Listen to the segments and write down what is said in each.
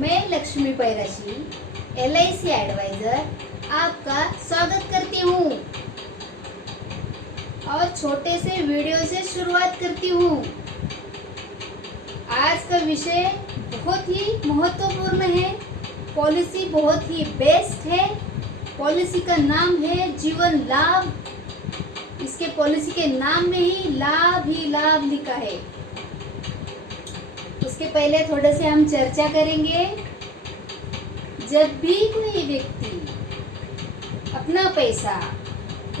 मैं Lakshmi पैरशी LIC adviser आपका स्वागत करती हूँ और छोटे से वीडियो से शुरुआत करती हूँ। आज का विषय बहुत ही महत्वपूर्ण है। पॉलिसी बहुत ही बेस्ट है। पॉलिसी का नाम है जीवन लाभ। इसके पॉलिसी के नाम में ही लाभ लिखा है। उसके पहले थोड़े से हम चर्चा करेंगे। जब भी कोई व्यक्ति अपना पैसा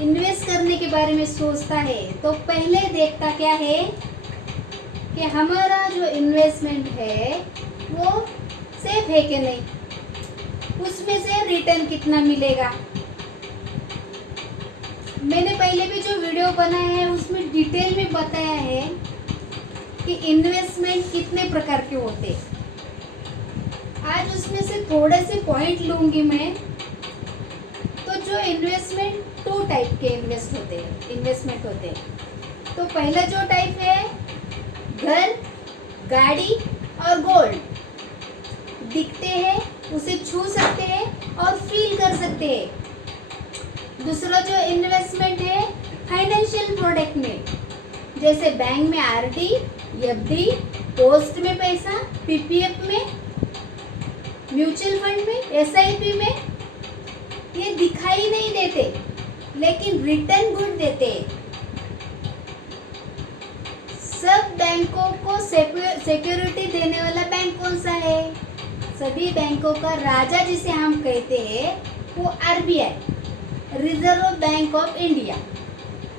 इन्वेस्ट करने के बारे में सोचता है तो पहले देखता क्या है कि हमारा जो इन्वेस्टमेंट है वो सेफ है कि नहीं, उसमें से रिटर्न कितना मिलेगा। मैंने पहले भी जो वीडियो बनाया है उसमें डिटेल में बताया है कि इन्वेस्टमेंट कितने प्रकार के होते हैं। आज उसमें से थोड़े से पॉइंट लूंगी मैं। तो जो इन्वेस्टमेंट 2 टाइप के इन्वेस्टमेंट होते हैं। तो पहला जो टाइप है घर, गाड़ी और गोल्ड। दिखते हैं, उसे छू सकते हैं और फील कर सकते हैं। दूसरा जो इन्वेस्टमेंट है फाइनेंशियल प्रोडक्ट में, जैसे बैंक में RD, FD, पोस्ट में पैसा, PPF में, म्यूचुअल फंड में, SIP में। ये दिखाई नहीं देते लेकिन रिटर्न गुड देते हैं। सब बैंकों को सिक्योरिटी देने वाला बैंक कौन सा है? सभी बैंकों का राजा जिसे हम कहते हैं वो RBI, reserve bank of India.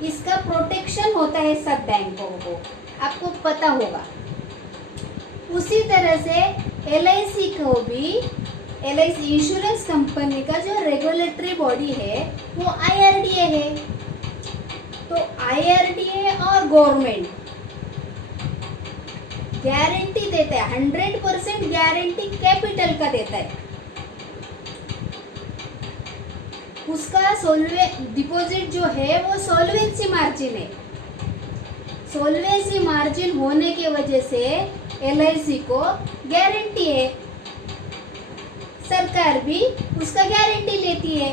इसका प्रोटेक्शन होता है सब बैंकों को, आपको पता होगा। उसी तरह से LIC को भी, LIC इंश्योरेंस कंपनी का जो रेगुलेटरी बॉडी है वो IRDA है। तो IRDA और गवर्नमेंट गारंटी देता है, 100% गारंटी कैपिटल का देता है। उसका डिपॉजिट जो है वो सॉल्वेंसी मार्जिन है। सॉल्वेंसी मार्जिन होने की वजह से LIC को गारंटी है। सरकार भी उसका गारंटी लेती है।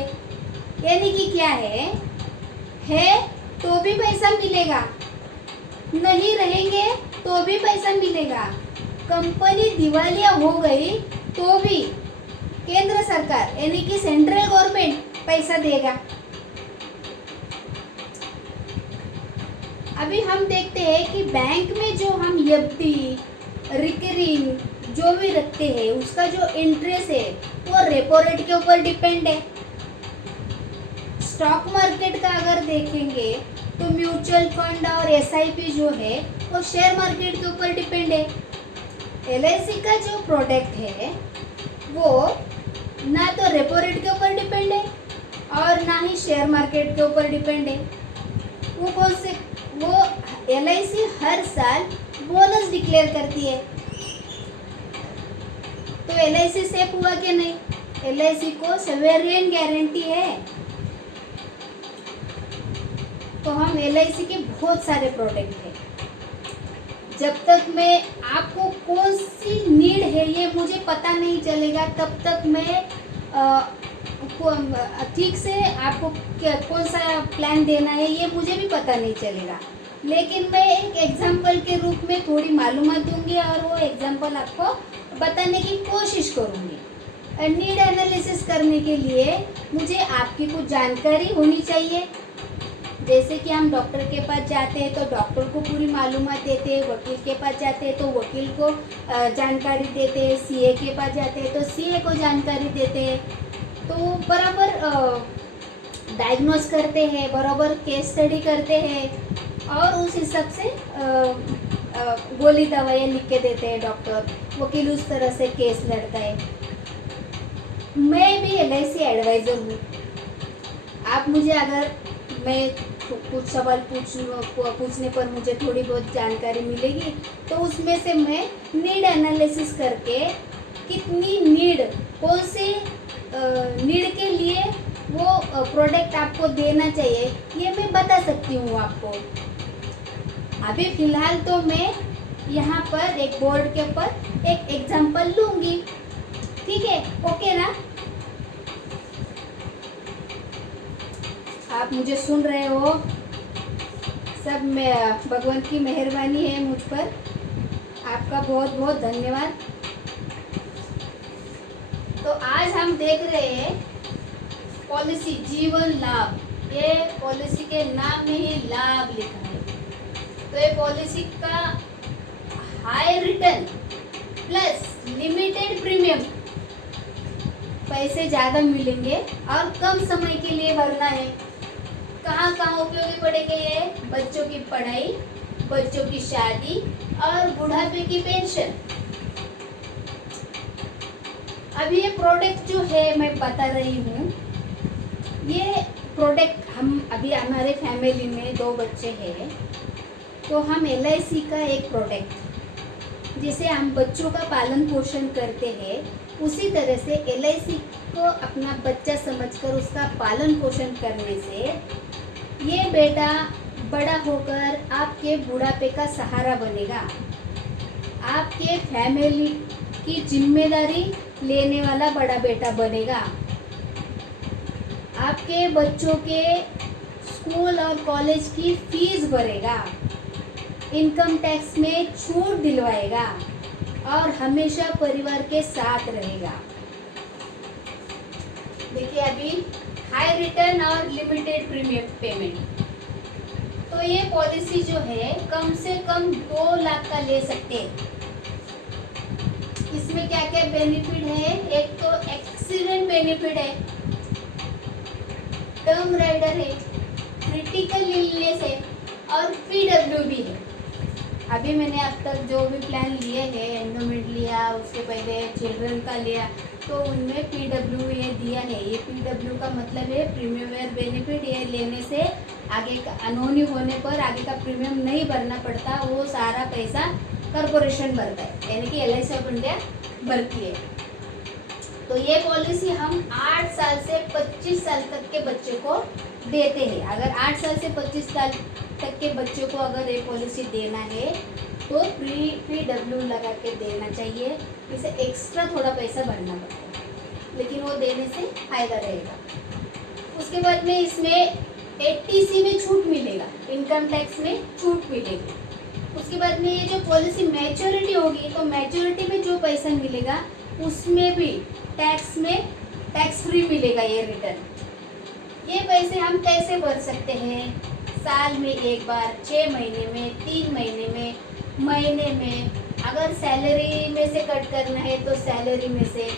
यानी कि क्या है तो भी पैसा मिलेगा, नहीं रहेंगे तो भी पैसा मिलेगा। कंपनी दिवालिया हो गई तो भी केंद्र सरकार यानी कि सेंट्रल गवर्नमेंट पैसा देगा। अभी हम देखते हैं कि बैंक में जो हम FD, रिकरिंग जो भी रखते हैं उसका जो इंटरेस्ट है वो रेपो रेट के ऊपर डिपेंड है। स्टॉक मार्केट का अगर देखेंगे तो म्यूचुअल फंड और SIP जो है वो शेयर मार्केट के ऊपर डिपेंड है। LIC का जो प्रोडक्ट है वो ना तो रेपो रेट के ऊपर डिपेंड है और ना ही शेयर मार्केट के ऊपर डिपेंड है। वो LIC हर साल बोनस डिक्लेयर करती है। तो LIC सेफ हुआ कि नहीं? LIC को सॉवरेन गारंटी है। तो हम LIC के बहुत सारे प्रोडक्ट हैं। जब तक मैं आपको कौन सी नीड है ये मुझे पता नहीं चलेगा तब तक मैं ठीक से आपको कौन सा प्लान देना है ये मुझे भी पता नहीं चलेगा। लेकिन मैं एक एग्जाम्पल के रूप में थोड़ी मालूमात दूंगी और वो एग्जाम्पल आपको बताने की कोशिश करूंगी। नीड एनालिसिस करने के लिए मुझे आपकी कुछ जानकारी होनी चाहिए। जैसे कि हम डॉक्टर के पास जाते हैं तो डॉक्टर को पूरी मालूमात देते हैं, वकील के पास जाते हैं तो वकील को जानकारी देते हैं, CA के पास जाते हैं तो CA को जानकारी देते हैं। तो बराबर डायग्नोस करते हैं, बराबर केस स्टडी करते हैं और उस हिसाब से गोली दवाइयाँ लिख के देते हैं डॉक्टर। वकील उस तरह से केस लड़ता है। मैं भी LIC एडवाइज़र हूँ। आप मुझे अगर मैं कुछ सवाल पूछने पर मुझे थोड़ी बहुत जानकारी मिलेगी तो उसमें से मैं नीड एनालिसिस करके कितनी नीड, कौन से नीड के लिए वो प्रोडक्ट आपको देना चाहिए ये मैं बता सकती हूँ आपको। अभी फ़िलहाल तो मैं यहाँ पर एक बोर्ड के ऊपर एक एग्जांपल लूँगी। है, ओके ना? आप मुझे सुन रहे हो? सब में भगवान की मेहरबानी है मुझ पर। आपका बहुत बहुत धन्यवाद। तो आज हम देख रहे हैं पॉलिसी जीवन लाभ। ये पॉलिसी के नाम में ही लाभ लिखा है। तो ये पॉलिसी का high return plus limited premium, पैसे ज़्यादा मिलेंगे और कम समय के लिए भरना है। कहाँ कहाँ उपयोगी पड़ेगा ये? बच्चों की पढ़ाई, बच्चों की शादी और बुढ़ापे की पेंशन। अभी ये प्रोडक्ट जो है मैं बता रही हूँ, ये प्रोडक्ट हम अभी हमारे फैमिली में 2 बच्चे हैं, तो हम LIC का एक प्रोडक्ट जिसे हम बच्चों का पालन पोषण करते हैं, उसी तरह से LIC को अपना बच्चा समझकर उसका पालन पोषण करने से ये बेटा बड़ा होकर आपके बुढ़ापे का सहारा बनेगा, आपके फैमिली की जिम्मेदारी लेने वाला बड़ा बेटा बनेगा, आपके बच्चों के स्कूल और कॉलेज की फीस भरेगा, इनकम टैक्स में छूट दिलवाएगा और हमेशा परिवार के साथ रहेगा। देखिए अभी हाई रिटर्न और लिमिटेड प्रीमियम पेमेंट। तो ये पॉलिसी जो है कम से कम 2 लाख का ले सकते हैं। इसमें क्या क्या बेनिफिट है? एक तो एक्सीडेंट बेनिफिट है, टर्म राइडर है, क्रिटिकल इलनेस है और PWB है। अभी मैंने अब तक जो भी प्लान लिए हैं, एंडोमेंट लिया, उसके पहले चिल्ड्रन का लिया, तो उनमें PW ये दिया है। ये PW का मतलब है प्रीमियम वेयर बेनिफिट। ये लेने से आगे का अनहोनी होने पर आगे का प्रीमियम नहीं भरना पड़ता, वो सारा पैसा कॉरपोरेशन भरता है, यानी कि LIC ऑफ इंडिया भरती है। तो ये पॉलिसी हम 8 साल से 25 साल तक के बच्चे को देते हैं। अगर 8 साल से 25 साल तक के बच्चों को अगर ये पॉलिसी देना है तो PW लगा के देना चाहिए। इसे एक्स्ट्रा थोड़ा पैसा भरना पड़ता है, लेकिन वो देने से फायदा रहेगा। उसके बाद में इसमें 80C में छूट मिलेगा, इनकम टैक्स में छूट मिलेगी। उसके बाद में ये जो पॉलिसी मैच्योरिटी होगी, तो मैच्योरिटी में जो पैसा मिलेगा उसमें भी टैक्स फ्री मिलेगा ये रिटर्न। ये पैसे हम कैसे भर सकते हैं? साल में एक बार, 6 महीने में, 3 महीने में, महीने में। अगर सैलरी में से कट करना है तो सैलरी में से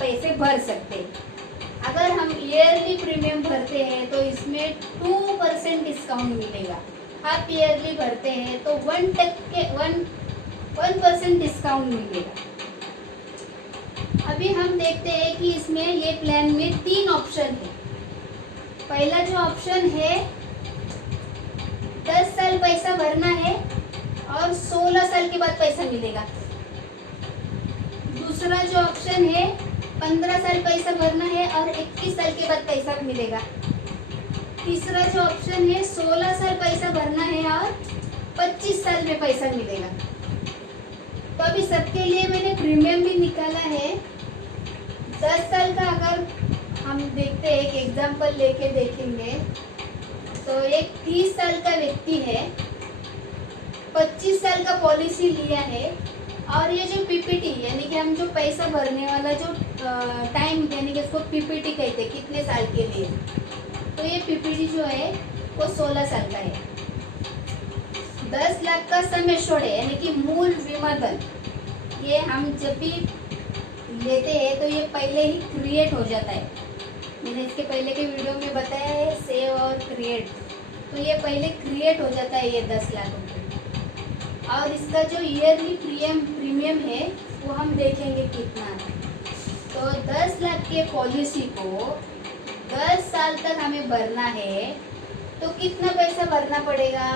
पैसे भर सकते हैं। अगर हम ईयरली प्रीमियम भरते हैं तो इसमें 2% डिस्काउंट मिलेगा। हाफ ईयरली भरते हैं तो 1% डिस्काउंट मिलेगा। अभी हम देखते हैं कि इसमें ये प्लान में 3 ऑप्शन है। पहला जो ऑप्शन है 10 साल पैसा भरना है और 16 साल के बाद पैसा मिलेगा। दूसरा जो ऑप्शन है 15 साल पैसा भरना है और 21 साल के बाद पैसा मिलेगा। तीसरा जो ऑप्शन है 16 साल पैसा भरना है और 25 साल में पैसा मिलेगा। तो अभी सबके लिए मैंने प्रीमियम भी निकाला है। 10 साल का अगर हम देखते हैं, एक एग्जांपल लेके देखेंगे, तो एक 30 साल का व्यक्ति है, 25 साल का पॉलिसी लिया है और ये जो PPT यानी कि हम जो पैसा भरने वाला जो टाइम, यानी कि इसको PPT कहते हैं, कितने साल के लिए, तो ये PPT जो है वो 16 साल का है। 10 लाख का सम एश्योर्ड है, यानी कि मूल बीमा धन, ये हम जब भी लेते हैं तो ये पहले ही क्रिएट हो जाता है। मैंने इसके पहले के वीडियो में बताया है सेव और क्रिएट, तो ये पहले क्रिएट हो जाता है ये 10 लाख रुपये। और इसका जो ईयरली प्रीमियम है वो हम देखेंगे कितना है। तो 10 लाख के पॉलिसी को 10 साल तक हमें भरना है, तो कितना पैसा भरना पड़ेगा?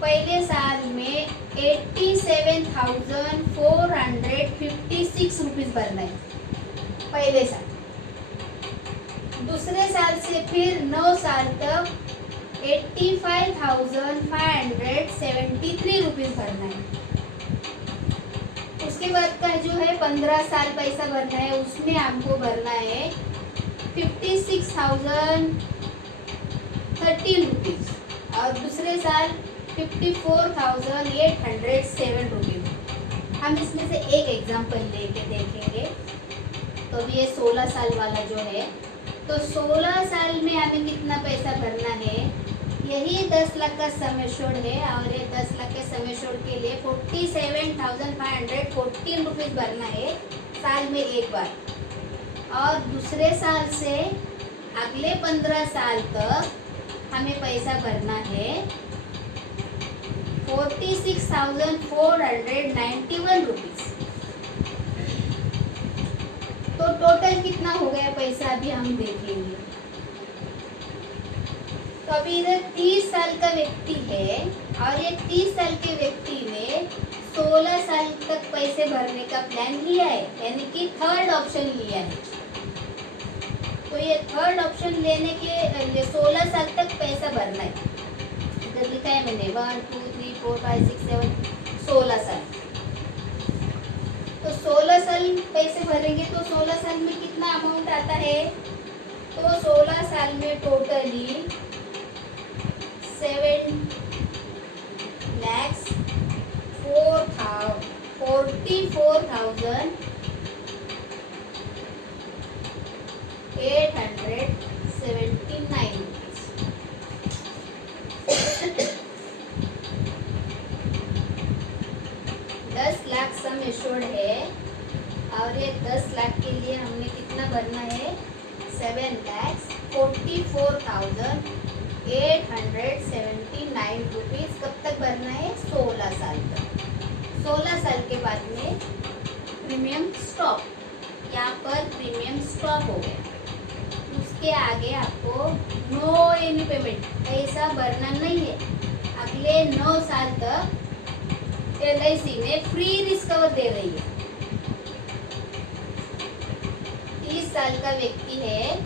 पहले साल में 87,456 रुपीज़ भरना है पहले साल। दूसरे साल से फिर 9 साल तक 85,573 रुपीज़ भरना है। उसके बाद का जो है 15 साल पैसा भरना है, उसमें आपको भरना है 56,013 रुपीज़ और दूसरे साल 54,807 रुपीज़। हम इसमें से एक एग्जाम्पल लेके देखेंगे। तो अभी ये 16 साल वाला जो है, तो 16 साल में हमें कितना पैसा भरना है, यही 10 लाख का सम एश्योर्ड है और ये 10 लाख के सम एश्योर्ड के लिए 47,514 रुपीज़ भरना है साल में एक बार। और दूसरे साल से अगले 15 साल तक हमें पैसा भरना है 46,491 रुपीज़। तो टोटल कितना हो गया पैसा अभी हम देखेंगे। तो अभी इधर 30 साल का व्यक्ति है और ये 30 साल के व्यक्ति ने 16 साल तक पैसे भरने का प्लान लिया है, यानी कि थर्ड ऑप्शन लिया है। तो ये थर्ड ऑप्शन लेने के लिए 16 साल तक पैसा भरना है। इधर लिखा है मैंने 1 2 3 4 5 6 7 16 साल। तो 16 साल पैसे भरेंगे तो 16 साल में कितना अमाउंट आता है, तो 16 साल में totally 7,44,879 rupees. 10 lakh sum assured है और ये 10 लाख के लिए हमने कितना भरना है, 7,44,879 रुपीज़। कब तक भरना है, 16 साल तक। 16 साल के बाद में प्रीमियम स्टॉप, यहाँ पर प्रीमियम स्टॉप हो गया। उसके आगे आपको नो एनी पेमेंट, पैसा भरना नहीं है। अगले 9 साल तक LIC ने फ्री रिस्क कवर दे रही है। 30 साल का व्यक्ति है,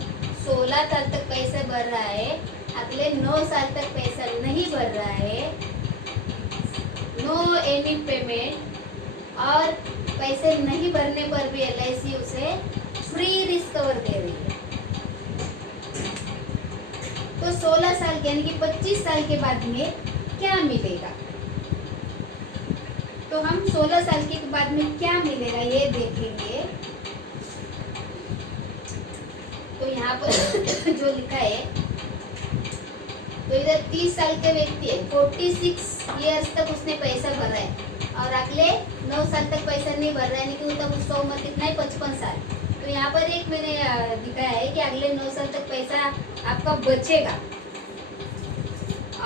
16 साल तक पैसा भर रहा है, अगले 9 साल तक पैसा नहीं भर रहा है, नो एनी पेमेंट, और पैसे नहीं भरने पर भी LIC उसे फ्री रिस्क कवर दे रही है। तो 16 साल यानी कि 25 साल के बाद में क्या मिलेगा, तो हम 16 साल के बाद में क्या मिलेगा ये देखेंगे। तो यहाँ पर जो लिखा है, तो इधर 30 साल के व्यक्ति है, 46 ईयर्स तक उसने पैसा भरा है और अगले 9 साल तक पैसा नहीं भर रहा है, यानी कि तब उसका उम्र कितना है, 55 साल। तो यहाँ पर एक मैंने दिखाया है कि अगले 9 साल तक पैसा आपका बचेगा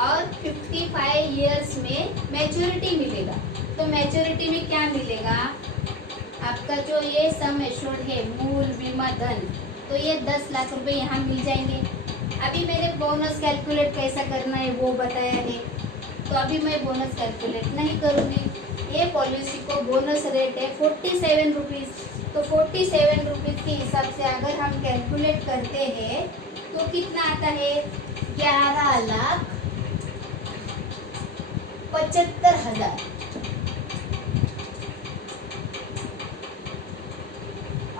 और 55 ईयर्स में मैच्योरिटी मिलेगा। तो मैच्योरिटी में क्या मिलेगा, आपका जो ये सम एश्योर्ड है, मूल बीमा धन, तो ये 10 लाख रुपए यहाँ मिल जाएंगे। अभी मेरे बोनस कैलकुलेट कैसा करना है वो बताया है, तो अभी मैं बोनस कैलकुलेट नहीं करूँगी। ये पॉलिसी को बोनस रेट है 47 रुपीज़। तो 47 रुपीज़ के हिसाब से अगर हम कैलकुलेट करते हैं तो कितना आता है, 11,75,000।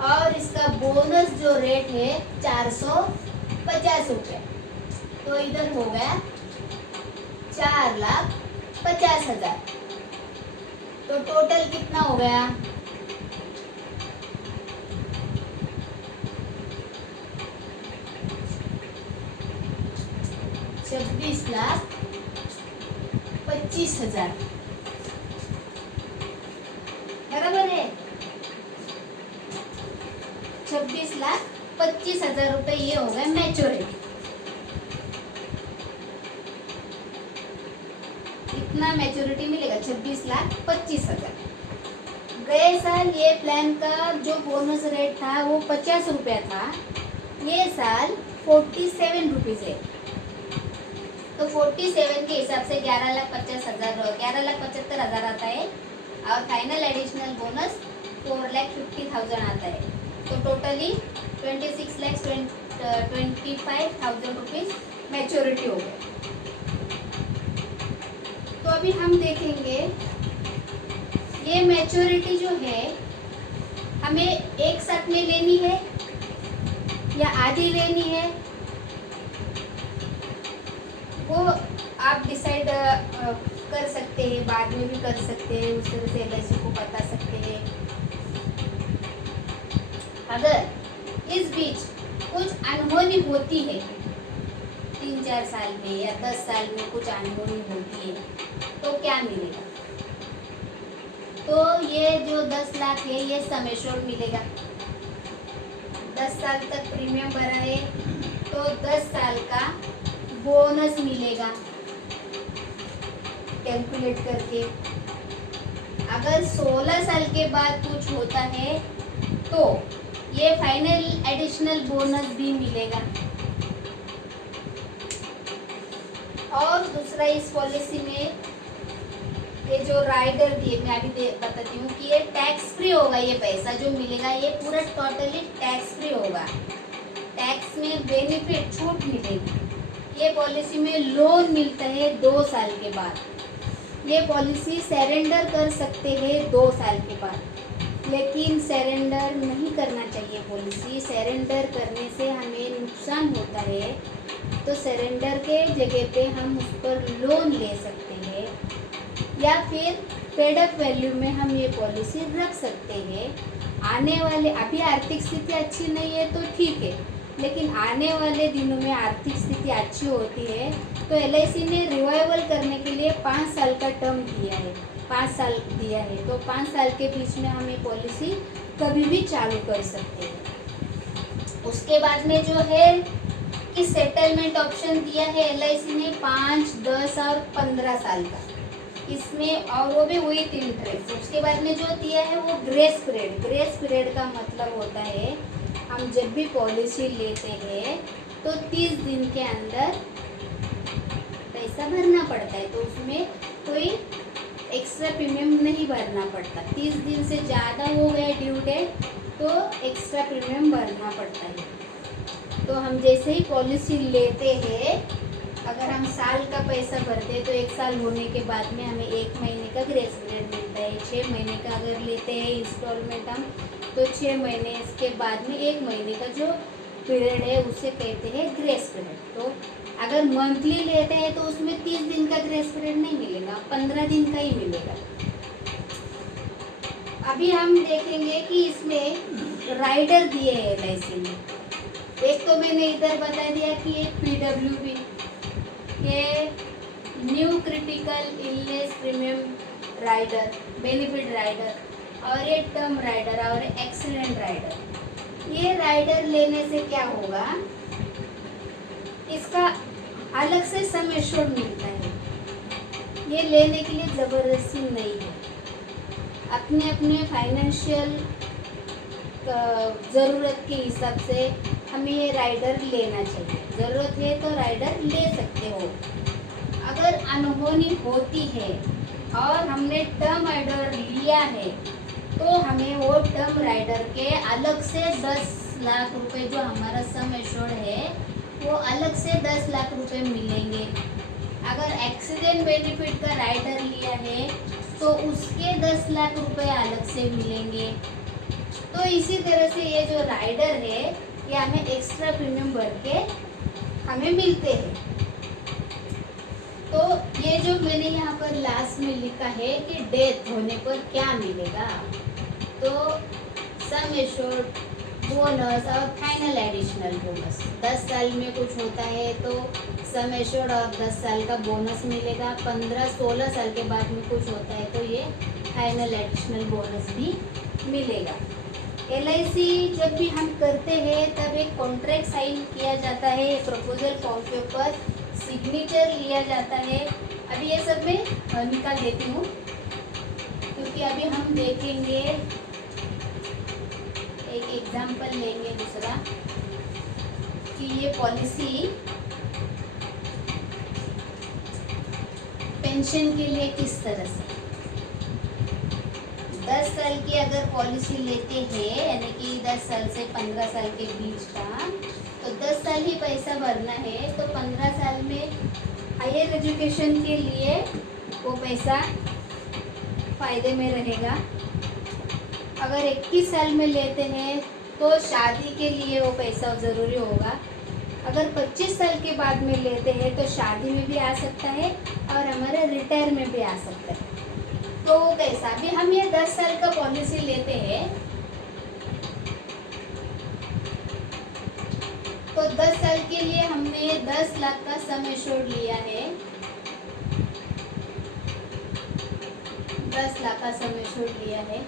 और इसका बोनस जो रेट है 450 रुपये। तो इधर हो गया 4,50,000। तो टोटल कितना हो गया, 26,25,000 बराबर है। 26,25,000 रुपए ये हो गए मैच्योरिटी। कितना मैच्योरिटी मिलेगा, 26,25,000। गए साल ये प्लान का जो बोनस रेट था वो 50 रुपया था, ये साल 47 रुपीज़ है। तो 47 के हिसाब से 11,50,000 आता है और फाइनल एडिशनल बोनस 4,50,000 आता है। तो टोटली 26,25,000 रुपीज़ मैच्योरिटी हो गए। तो अभी हम देखेंगे ये मैच्योरिटी जो है हमें एक साथ में लेनी है या आधी लेनी है, वो आप डिसाइड कर सकते हैं, बाद में भी कर सकते हैं, उस तरह से एलआईसी को बता सकते हैं। अगर इस बीच कुछ अनहोनी होती है 3-4 साल में या 10 साल में कुछ अनहोनी होती है तो क्या मिलेगा? तो ये जो 10 लाख है ये सम एश्योर्ड मिलेगा। 10 साल तक प्रीमियम भरा है तो 10 साल का बोनस मिलेगा कैलकुलेट करके। अगर 16 साल के बाद कुछ होता है तो ये फाइनल एडिशनल बोनस भी मिलेगा। और दूसरा इस पॉलिसी में ये जो राइडर दिए, मैं अभी बताती हूँ कि ये टैक्स फ्री होगा। ये पैसा जो मिलेगा ये पूरा टोटली टैक्स फ्री होगा। टैक्स में बेनिफिट छूट मिलेगी। ये पॉलिसी में लोन मिलता है 2 साल के बाद। ये पॉलिसी सरेंडर कर सकते हैं 2 साल के बाद, लेकिन सरेंडर नहीं करना चाहिए। पॉलिसी सरेंडर करने से हमें नुकसान होता है, तो सरेंडर के जगह पे हम उस पर लोन ले सकते हैं या फिर पेड अप वैल्यू में हम ये पॉलिसी रख सकते हैं। आने वाले, अभी आर्थिक स्थिति अच्छी नहीं है तो ठीक है, लेकिन आने वाले दिनों में आर्थिक स्थिति अच्छी होती है तो एलआईसी ने रिवाइवल करने के लिए 5 साल का टर्म दिया है, 5 साल दिया है। तो 5 साल के बीच में हम ये पॉलिसी कभी भी चालू कर सकते हैं। उसके बाद में जो है कि सेटलमेंट ऑप्शन दिया है एलआईसी ने 5, 10 और 15 साल का, इसमें, और वो भी विथ इंटरेस्ट। उसके बाद में जो दिया है वो ग्रेस पीरियड। ग्रेस पीरियड का मतलब होता है हम जब भी पॉलिसी लेते हैं तो 30 दिन के अंदर पैसा भरना पड़ता है, तो उसमें कोई एक्स्ट्रा प्रीमियम नहीं भरना पड़ता। 30 दिन से ज़्यादा हो गए ड्यू डेट तो एक्स्ट्रा प्रीमियम भरना पड़ता है। तो हम जैसे ही पॉलिसी लेते हैं, अगर हम साल का पैसा भरते हैं तो 1 साल होने के बाद में हमें 1 महीने का ग्रेस पीरियड मिलता है। 6 महीने का अगर लेते हैं इंस्टॉलमेंट हम, तो 6 महीने के बाद में 1 महीने का जो पीरियड है उसे कहते हैं ग्रेस पीरियड। तो अगर मंथली लेते हैं तो उसमें 30 दिन का ग्रेस पीरियड नहीं मिलेगा, 15 दिन का ही मिलेगा। अभी हम देखेंगे कि इसमें राइडर दिए हैं एलआईसी ने। एक तो मैंने इधर बता दिया कि एक PWP, ये new critical illness premium rider, benefit rider, और ये टर्म राइडर और एक्सीडेंट राइडर। ये राइडर लेने से क्या होगा, इसका अलग से सम एश्योर्ड मिलता है। ये लेने के लिए ज़बरदस्ती नहीं है, अपने अपने फाइनेंशियल ज़रूरत के हिसाब से हमें ये राइडर लेना चाहिए। ज़रूरत है तो राइडर ले सकते हो। अगर अनहोनी होती है और हमने टर्म राइडर लिया है तो हमें वो टर्म राइडर के अलग से 10 लाख रुपए, जो हमारा सम एश्योर्ड है वो अलग से 10 लाख रुपए मिलेंगे। अगर एक्सीडेंट बेनिफिट का राइडर लिया है तो उसके 10 लाख रुपए अलग से मिलेंगे। तो इसी तरह से ये जो राइडर है ये हमें एक्स्ट्रा प्रीमियम भर के हमें मिलते हैं। तो ये जो मैंने यहाँ पर लास्ट में लिखा है कि डेथ होने पर क्या मिलेगा, तो सम एश्योर्ड, बोनस और फाइनल एडिशनल बोनस। 10 साल में कुछ होता है तो सम एश्योर्ड और 10 साल का बोनस मिलेगा। 15-16 साल के बाद में कुछ होता है तो ये फाइनल एडिशनल बोनस भी मिलेगा। एलआईसी जब भी हम करते हैं तब एक कॉन्ट्रैक्ट साइन किया जाता है, प्रपोजल फॉर्म के ऊपर सिग्नेचर लिया जाता है। अभी ये सब मैं निकाल देती हूँ क्योंकि अभी हम देखेंगे, एक एग्जाम्पल लेंगे दूसरा कि ये पॉलिसी पेंशन के लिए किस तरह से 10 साल की अगर पॉलिसी लेते हैं, यानी कि 10 साल से 15 साल के बीच का, तो 10 साल ही पैसा भरना है। तो 15 साल में हायर एजुकेशन के लिए वो पैसा फायदे में रहेगा। अगर 21 साल में लेते हैं तो शादी के लिए वो पैसा ज़रूरी होगा। अगर 25 साल के बाद में लेते हैं तो शादी में भी आ सकता है और हमारे रिटायर में भी आ सकता है। तो कैसा भी हम ये 10 साल का पॉलिसी लेते हैं तो 10 साल के लिए हमने 10 लाख का सम एश्योर्ड लिया है। 10 लाख का सम एश्योर्ड लिया है।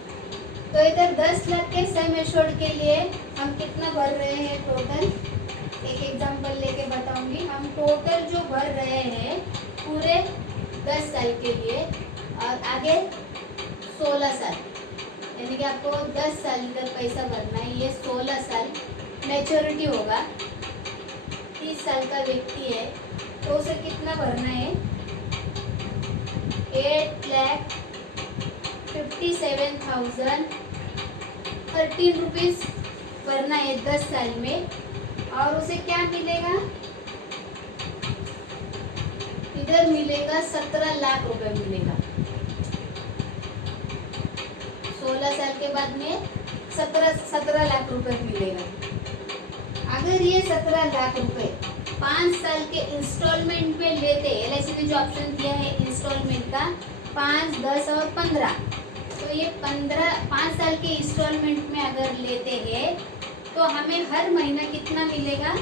तो इधर 10 लाख के सम एश्योर्ड के लिए हम कितना भर रहे हैं टोटल, एक एग्जांपल लेके बताऊंगी। हम टोटल जो भर रहे हैं पूरे 10 साल के लिए और आगे 16 साल, यानी कि आपको 10 साल तक पैसा भरना है। ये 16 साल मैच्योरिटी होगा। 30 साल का व्यक्ति है तो उसे कितना भरना है, 8,57,013 रुपीज़ भरना है 10 साल में। और उसे क्या मिलेगा, इधर मिलेगा 17 लाख रुपए मिलेगा। 16 साल के बाद में 17 लाख रुपए मिलेगा। अगर ये 17 लाख रुपए 5 साल के इंस्टॉलमेंट में लेते, LIC ने जो ऑप्शन दिया है इंस्टॉलमेंट का 5, 10 और 15, तो ये 5 साल के इंस्टॉलमेंट में अगर लेते हैं तो हमें हर महीना कितना मिलेगा,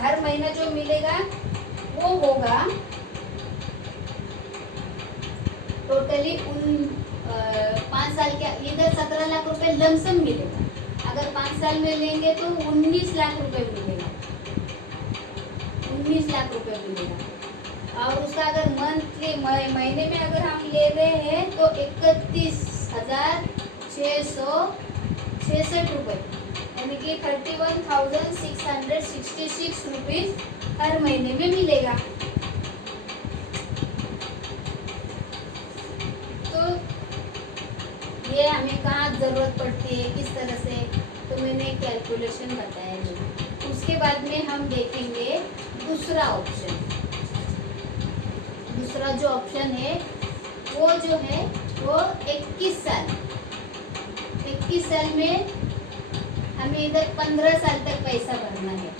हर महीना जो मिलेगा वो होगा टोटली 5 साल के, इधर 17 लाख रुपए लमसम मिलेगा। अगर 5 साल में लेंगे तो 19 लाख रुपए मिलेगा, 19 लाख रुपए मिलेगा। और उसका अगर मंथली महीने में अगर हम ले रहे हैं तो 31,666 रुपये, यानी कि 31,666 रुपीज़ हर महीने में मिलेगा। तो ये हमें कहाँ ज़रूरत पड़ती है, किस तरह से, तो मैंने कैलकुलेशन बताया है। उसके बाद में हम देखेंगे दूसरा ऑप्शन। दूसरा जो ऑप्शन है वो जो है वो 21 साल। 21 साल में हमें इधर 15 साल तक पैसा भरना है।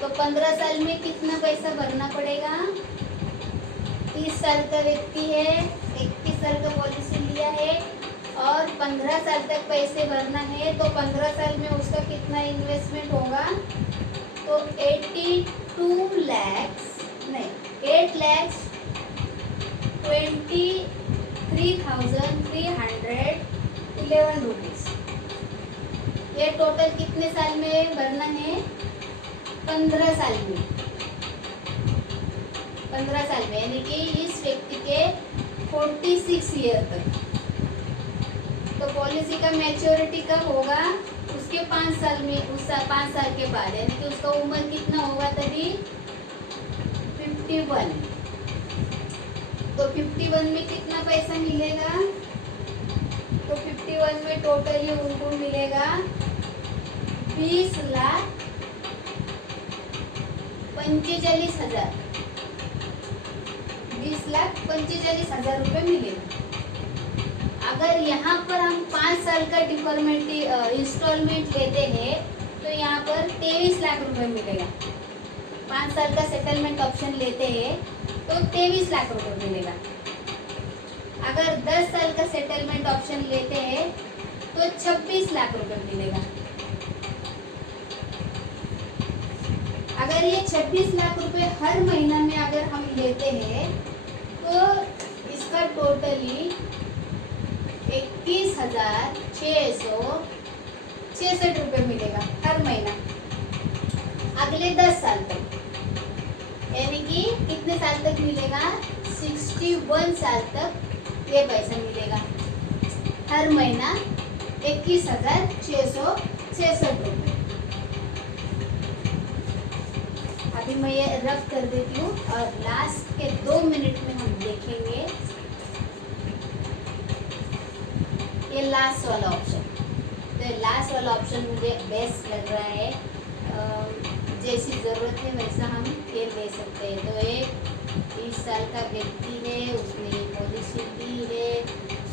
तो 15 साल में कितना पैसा भरना पड़ेगा, 30 साल का व्यक्ति है, 21 साल का पॉलिसी लिया है और 15 साल तक पैसे भरना है, तो 15 साल में उसका कितना इन्वेस्टमेंट होगा, तो 8,23,311 रुपीज़। ये टोटल कितने साल में भरना है, 15 साल में। 15 साल में यानी कि इस व्यक्ति के 46 ईयर तक। तो पॉलिसी का मैच्योरिटी कब होगा, उसके 5 साल में, उस 5 साल के बाद, यानी कि उसका उम्र कितना होगा तभी 51। तो 51 में कितना पैसा मिलेगा, तो 51 में टोटली उनको मिलेगा 20,45,000, 20,45,000 रुपये मिलेगा। अगर यहाँ पर हम 5 साल का डिफॉर्मेट इंस्टॉलमेंट लेते हैं तो यहाँ पर 23 लाख रुपए मिलेगा। 5 साल का सेटलमेंट ऑप्शन लेते हैं तो 23 लाख रुपए मिलेगा। अगर 10 साल का सेटलमेंट ऑप्शन लेते हैं तो 26 लाख रुपए मिलेगा। अगर ये 26 लाख रुपए हर महीना में अगर हम लेते हैं तो इसका टोटली 21,666 रुपये मिलेगा हर महीना अगले 10 साल तक। यानी कि कितने साल तक मिलेगा, 61 साल तक ये पैसा मिलेगा हर महीना 21,666 रुपये। अभी मैं ये रफ कर देती हूँ और लास्ट के 2 मिनट में हम देखेंगे ये लास्ट वाला ऑप्शन। तो लास्ट वाला ऑप्शन मुझे बेस्ट लग रहा है। जैसी ज़रूरत है वैसा हम ये ले सकते हैं। तो ये 30 साल का व्यक्ति है, उसने पॉलिसी ली है,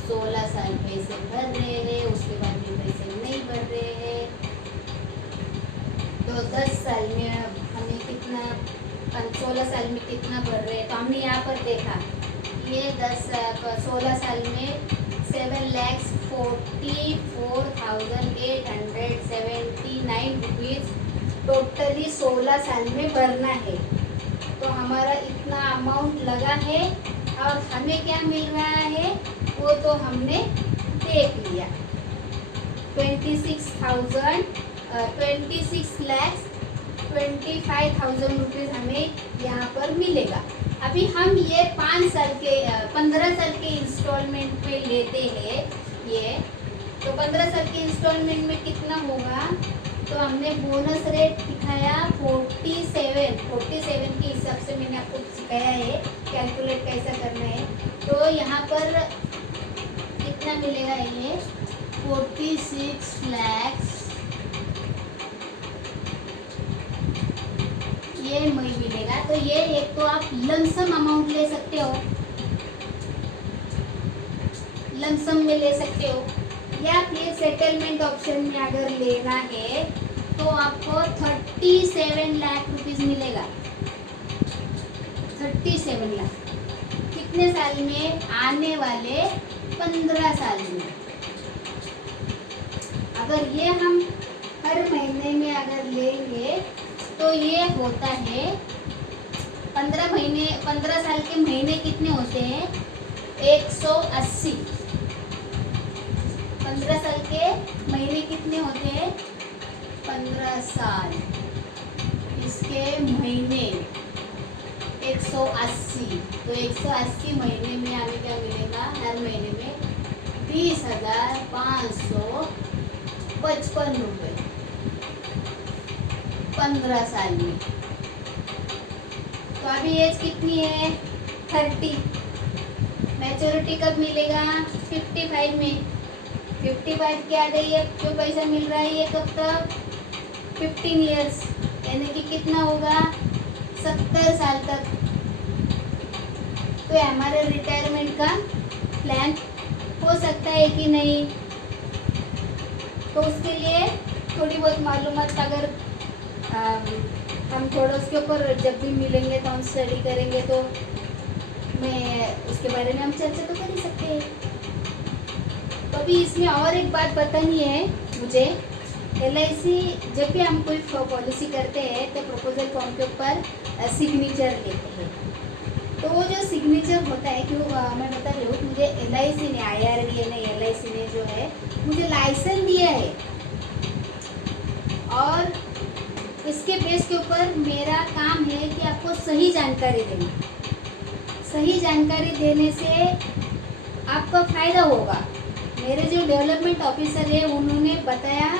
16 साल पैसे भर रहे हैं, उसके बाद भी पैसे नहीं भर रहे हैं, तो 10 साल में हमें कितना, 16 साल में कितना भर रहे हैं, तो हमने यहाँ पर देखा ये 16 साल में 7,44,879 रुपीज़ टोटली 16 साल में भरना है। तो हमारा इतना अमाउंट लगा है और हमें क्या मिल रहा है वो तो हमने देख लिया। 26,25,25,000 रुपीज़ हमें यहाँ पर मिलेगा। अभी हम ये 15 साल के इंस्टॉलमेंट में लेते हैं ये, तो 15 साल के इंस्टॉलमेंट में कितना होगा, तो हमने बोनस रेट दिखाया 47 के हिसाब से मैंने आपको सिखाया है कैलकुलेट कैसा करना है। तो यहाँ पर कितना मिलेगा, ये 46 लाख ये मई मिलेगा। तो ये एक तो आप लमसम अमाउंट ले सकते हो, लमसम में ले सकते हो, या फिर सेटलमेंट ऑप्शन में अगर लेना है तो आपको 37 लाख रुपीस मिलेगा। 37 लाख कितने साल में, आने वाले 15 साल में। अगर ये हम हर महीने में अगर लेंगे तो ये होता है 15 साल के महीने कितने होते हैं, 180। 15 साल के महीने कितने होते हैं, 15 साल, इसके महीने 180। तो 180 महीने में हमें क्या मिलेगा, हर महीने में 20,555 रुपये 15 साल में। तो अभी एज कितनी है, 30। मैच्योरिटी कब मिलेगा, 55 में। 55 की आ गई है, जो पैसा मिल रहा है ये कब तक, 15 ईयर्स, यानी कि कितना होगा, 70 साल तक। तो हमारे रिटायरमेंट का प्लान हो सकता है कि नहीं, तो उसके लिए थोड़ी बहुत मालूमात अगर हम थोड़ा उसके ऊपर जब भी मिलेंगे तो हम स्टडी करेंगे, तो मैं उसके बारे में हम चर्चा तो कर ही सकते हैं। तो अभी इसमें और एक बात बतानी है मुझे, LIC जब भी हम कोई पॉलिसी करते हैं तो प्रपोजल फॉर्म के ऊपर सिग्नेचर लेते हैं। तो वो जो सिग्नेचर होता है, क्यों मैं बता रही हूँ, मुझे LIC ने, IRDA ने, LIC ने जो है मुझे लाइसेंस दिया है, और इसके बेस के ऊपर मेरा काम है कि आपको सही जानकारी देना। सही जानकारी देने से आपका फ़ायदा होगा। मेरे जो डेवलपमेंट ऑफिसर है उन्होंने बताया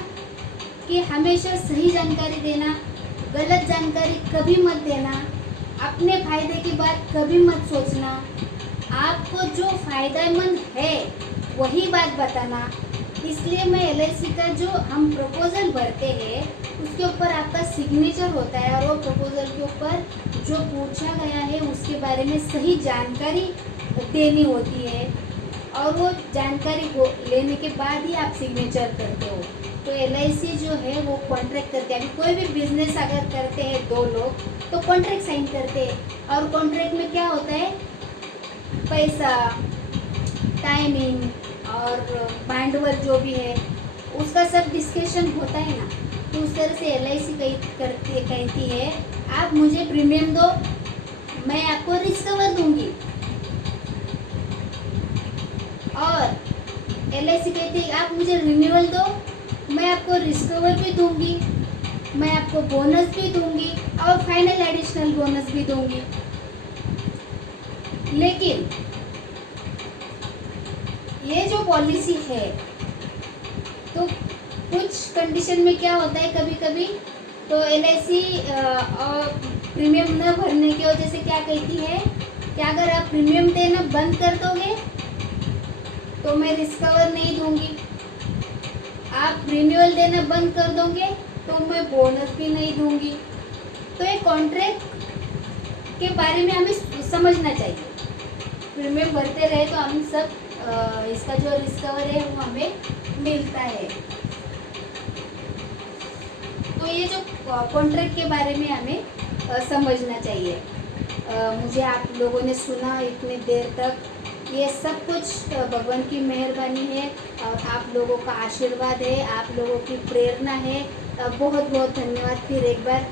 कि हमेशा सही जानकारी देना, गलत जानकारी कभी मत देना, अपने फ़ायदे की बात कभी मत सोचना, आपको जो फ़ायदेमंद है वही बात बताना। इसलिए मैं LIC का जो हम प्रपोजल भरते हैं उसके ऊपर आपका सिग्नेचर होता है, और वो प्रपोजल के ऊपर जो पूछा गया है उसके बारे में सही जानकारी देनी होती है, और वो जानकारी लेने के बाद ही आप सिग्नेचर करते हो। तो LIC जो है वो कॉन्ट्रैक्ट करते हैं। अभी कोई भी बिजनेस अगर करते हैं दो लोग तो कॉन्ट्रैक्ट साइन करते हैं, और कॉन्ट्रैक्ट में क्या होता है, पैसा, टाइमिंग और भांडवल जो भी है उसका सब डिस्कशन होता है ना। तो उस तरह से LIC कहती है आप मुझे प्रीमियम दो, मैं आपको रिस्कवर दूंगी, और LIC कहती है आप मुझे रिन्यूअल दो, मैं आपको रिस्कवर भी दूंगी, मैं आपको बोनस भी दूंगी, और फाइनल एडिशनल बोनस भी दूंगी। लेकिन ये जो पॉलिसी है तो कुछ कंडीशन में क्या होता है, कभी कभी तो LIC प्रीमियम न भरने की वजह से क्या कहती है कि अगर आप प्रीमियम देना बंद कर दोगे तो मैं रिस्कवर नहीं दूंगी, आप रिन्यूअल देना बंद कर दोगे तो मैं बोनस भी नहीं दूंगी। तो ये कॉन्ट्रैक्ट के बारे में हमें समझना चाहिए। प्रीमियम भरते रहे तो हम सब इसका जो रिकवर है वो हमें मिलता है। तो ये जो कॉन्ट्रैक्ट के बारे में हमें समझना चाहिए। मुझे आप लोगों ने सुना इतनी देर तक, ये सब कुछ भगवान की मेहरबानी है और आप लोगों का आशीर्वाद है, आप लोगों की प्रेरणा है। बहुत बहुत धन्यवाद फिर एक बार।